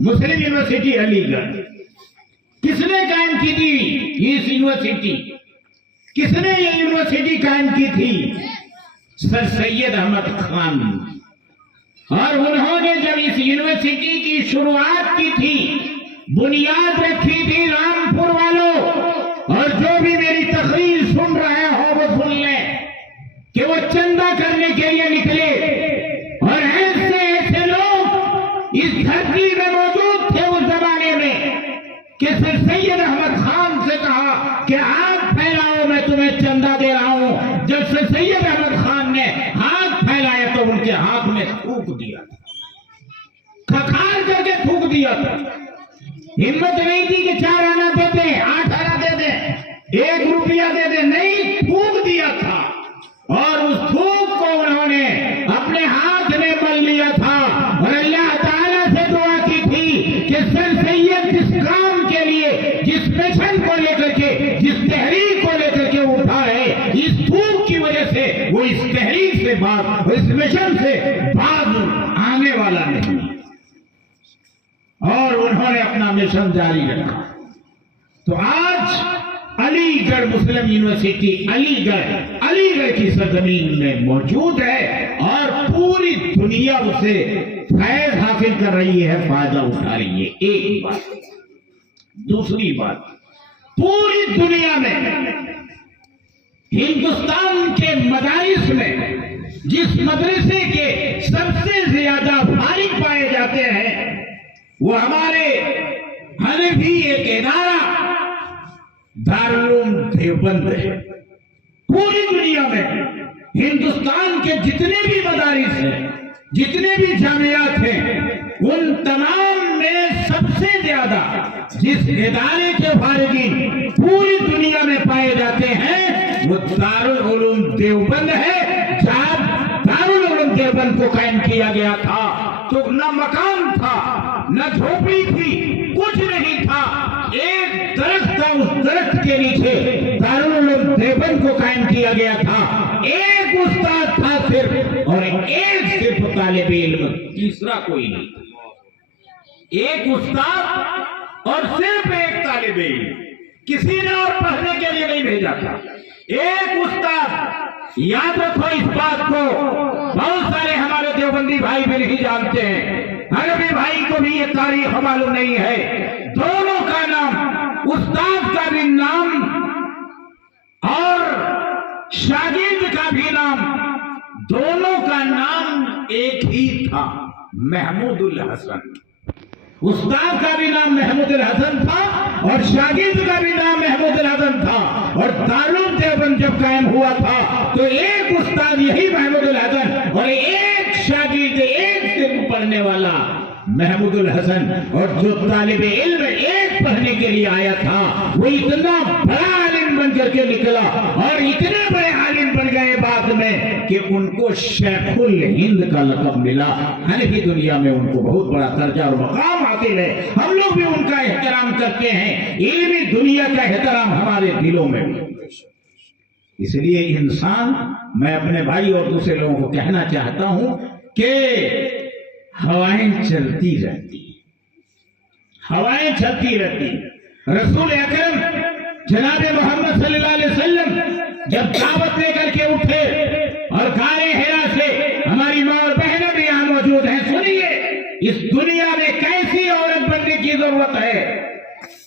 مسلم university علی گڑھ کس نے قائم کی تھی؟ اس یونیورسٹی کس نے یہ یونیورسٹی قائم کی تھی؟ سر سید احمد خان. اور انہوں نے جب اس یونیورسٹی کی شروعات کی تھی، بنیاد رکھی تھی رامپور والوں، اور جو بھی میری تقریر سن رہے ہو وہ سن لیں کہ وہ چندہ کرنے کے لیے نکلے، اور ایسے لوگ اس دھرتی میں موجود تھے اس زمانے میں کہ سر سید احمد خان سے کہا کہ ہاتھ پھیلاؤ میں تمہیں چندہ دے رہا ہوں. جب سر سید احمد خان نے ہاتھ پھیلایا تو ان کے ہاتھ میں تھوک دیا تھا، کھکھار کر کے تھوک دیا تھا. ہمت نہیں تھی کہ 4 آنا دے دیں، 8 آنا دے دیں، 1 روپیہ دے دیں، نہیں، تھوک دیا تھا. اور اس تھوک کو انہوں نے اپنے ہاتھ میں مل لیا تھا، اور اللہ تعالیٰ سے دعا کی تھی کہ سر سید جس کام کے لیے، جس مشن کو لے کر کے، جس تحریک کو لے کر کے اٹھا ہے، اس تھوک کی وجہ سے وہ اس تحریک سے باز، اس مشن سے باز آنے والا نہیں. اور انہوں نے اپنا مشن جاری رکھا. تو آج علی گڑھ مسلم یونیورسٹی علی گڑھ کی سرزمین میں موجود ہے، اور پوری دنیا اسے فیض حاصل کر رہی ہے، فائدہ اٹھا رہی ہے. ایک بات. دوسری بات، پوری دنیا میں ہندوستان کے مدارس میں جس مدرسے کے سب سے زیادہ فارغ پائے جاتے ہیں وہ ہمارے حنفی ایک ادارہ دارالعلوم دیوبند ہے. پوری دنیا میں ہندوستان کے جتنے بھی مدارس ہیں، جتنے بھی جامعات ہیں، ان تمام میں سب سے زیادہ جس ادارے کے فارغین پوری دنیا میں پائے جاتے ہیں وہ دارالعلوم دیوبند ہے. جب دارالعلوم دیوبند کو قائم کیا گیا تھا تو نہ مکان تھا، نہ جھوپڑی تھی، کچھ نہیں تھا. ایک درخت تھا، اس درخت کے نیچے دارالعلوم دیوبند کو قائم کیا گیا تھا. ایک استاد تھا صرف، اور ایک صرف طالب علم، تیسرا کوئی نہیں. ایک استاد اور صرف ایک طالب علم، کسی نے اور پڑھنے کے لیے نہیں بھیجا تھا. ایک استاد. یاد رکھو اس بات کو، بہت سارے ہمارے دیوبندی بھائی بھی نہیں جانتے ہیں، حنفی بھائی کو بھی یہ تاریخ معلوم نہیں ہے. دونوں کا نام، استاد کا بھی نام اور شاگرد کا بھی نام، دونوں کا نام ایک ہی تھا، محمود الحسن. استاد کا بھی نام محمود الحسن تھا اور شاگرد کا بھی نام محمود الحسن تھا. اور دارالعلوم دیوبند جب قائم ہوا تھا تو ایک استاد یہی محمود الحسن اور ایک شاگرد، ایک صرف پڑھنے والا محمود الحسن. اور جو طالب علم ایک پڑھنے کے لیے آیا تھا وہ اتنا بڑا عالم بن کر کے نکلا، اور اتنے بڑے عالم بن گئے بعد میں کہ ان کو شیخ الہند کا لقب ملا. حنفی دنیا میں ان کو بہت بڑا درجہ اور مقام حاصل ہے. ہم لوگ بھی ان کا احترام کرتے ہیں. علمی دنیا کا احترام ہمارے دلوں میں بھی. اس لیے انسان، میں اپنے بھائی اور دوسرے لوگوں کو کہنا چاہتا ہوں کہ ہوائیں چلتی رہتی، ہوائیں چلتی رہتی. رسول اکرم جناب محمد صلی اللہ علیہ وسلم جب دعوت لے کر کے اٹھے اور غار حرا سے، ہماری ماں اور بہنیں بھی یہاں موجود ہیں، سنیے اس دنیا میں کیسی عورت بننے کی ضرورت ہے،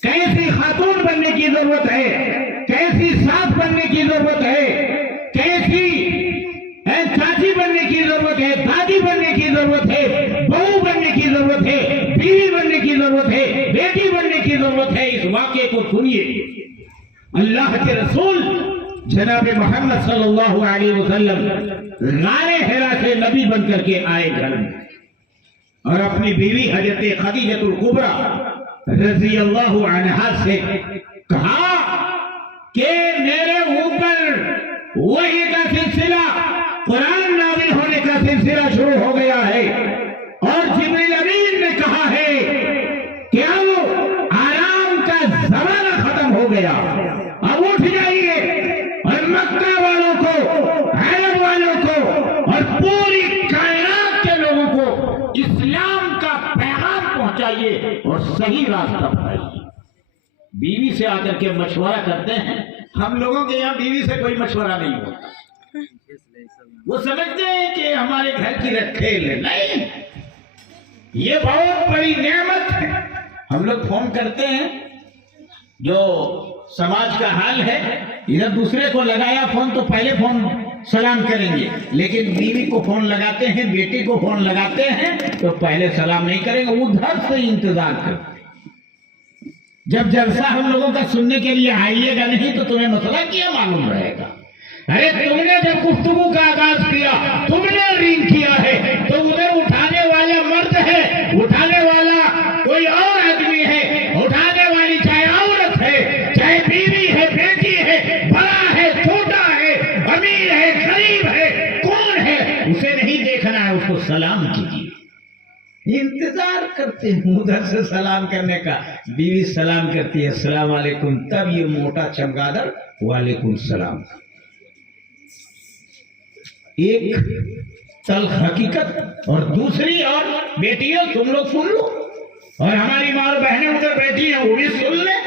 کیسی خاتون بننے کی ضرورت ہے، کیسی ساس بننے کی ضرورت ہے، کیسی چاچی بننے کی ضرورت ہے، دادی بننے کی ضرورت ہے، بہو بننے کی ضرورت ہے، بیوی بننے کی ضرورت ہے، بیٹی بننے کی ضرورت ہے. اس واقعے کو سنیے. اللہ کے رسول جناب محمد صلی اللہ علیہ وسلم غار حرا سے نبی بن کر کے آئے گھر میں، اور اپنی بیوی حضرت خدیجہ الکبریٰ رضی اللہ عنہا سے کہا کہ میرے اوپر وحی کا سلسلہ، قرآن نازل ہونے کا سلسلہ شروع ہو گیا ہے، اور جبریل امین نے کہا ہے کہ اب آرام کا زمانہ ختم ہو گیا، اب اٹھ جائیے اور مکہ والوں کو، عرب والوں کو اور پوری کائنات کے لوگوں کو اسلام کا پیغام پہنچائیے رکھے اور صحیح راستہ بتائیے. بیوی سے آ کر کے مشورہ کرتے ہیں. ہم لوگوں کے یہاں بیوی سے کوئی مشورہ نہیں ہوتا. وہ سمجھتے ہیں کہ ہمارے گھر کی رکھیل ہے. نہیں، یہ بہت بڑی نعمت ہے. ہم لوگ فون کرتے ہیں، جو سماج کا حال ہے، ادھر دوسرے کو لگایا فون تو پہلے فون سلام کریں گے، لیکن بیوی کو فون لگاتے ہیں، بیٹی کو فون لگاتے ہیں تو پہلے سلام نہیں کریں گے، ادھر سے انتظار کرتے ہیں. جب جلسہ ہم لوگوں کا سننے کے لیے آئیے گا نہیں تو تمہیں مسئلہ کیا معلوم رہے گا. ارے تم نے جب گفتگو کا آغاز کیا، تم نے رنگ کیا ہے تو ادھر اٹھانے والا مرد ہے، اٹھانے والا کوئی اور آدمی ہے، اٹھانے والی چاہے عورت ہے، چاہے بیوی ہے، بیٹی ہے، بڑا ہے، چھوٹا ہے، امیر ہے، غریب ہے، کون ہے، اسے نہیں دیکھنا ہے، اس کو سلام کیجیے. انتظار کرتے ہیں ادھر سے سلام کرنے کا. بیوی سلام کرتی ہے السلام علیکم، تب یہ موٹا چمگادڑ وعلیکم السلام. ایک تلخ حقیقت اور دوسری، اور بیٹیوں تم لوگ سن لو اور ہماری ماں اور بہنیں ادھر بیٹھی ہیں وہ بھی سن لیں.